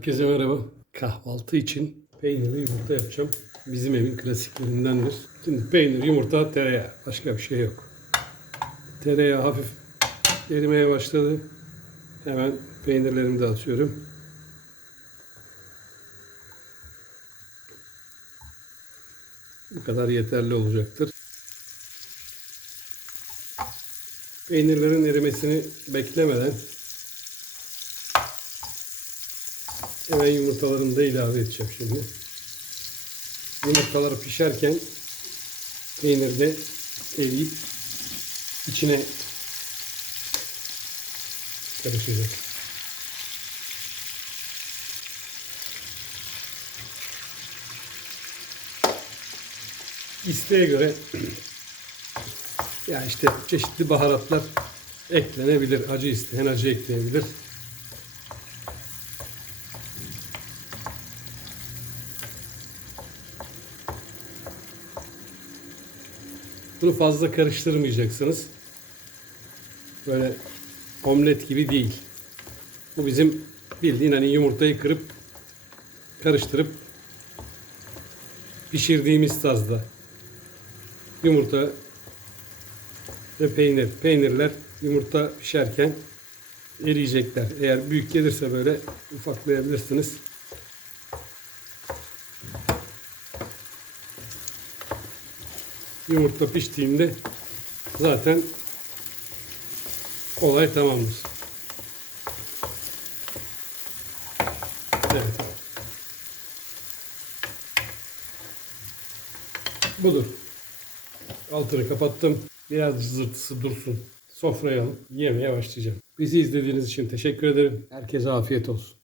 Herkese merhaba. Kahvaltı için peynirli yumurta yapacağım. Bizim evin klasiklerindendir. Şimdi peynir, yumurta, tereyağı. Başka bir şey yok. Tereyağı hafif erimeye başladı. Hemen peynirlerimi de atıyorum. Bu kadar yeterli olacaktır. Peynirlerin erimesini beklemeden hemen yumurtalarını da ilave edeceğim şimdi. Yumurtalar pişerken peynir de eriyip içine karışacak. İsteğe göre ya işte çeşitli baharatlar eklenebilir. Acı isteyen acı ekleyebilir. Bunu fazla karıştırmayacaksınız. Böyle omlet gibi değil. Bu bizim bildiğin hani yumurtayı kırıp karıştırıp pişirdiğimiz tazda. Yumurta ve peynir. Peynirler yumurta pişerken eriyecekler. Eğer büyük gelirse böyle ufaklayabilirsiniz. Yumurta piştiğinde zaten olay tamamdır. Evet. Budur. Altını kapattım. Biraz zırtısı dursun. Sofraya alıp yemeye başlayacağım. Bizi izlediğiniz için teşekkür ederim. Herkese afiyet olsun.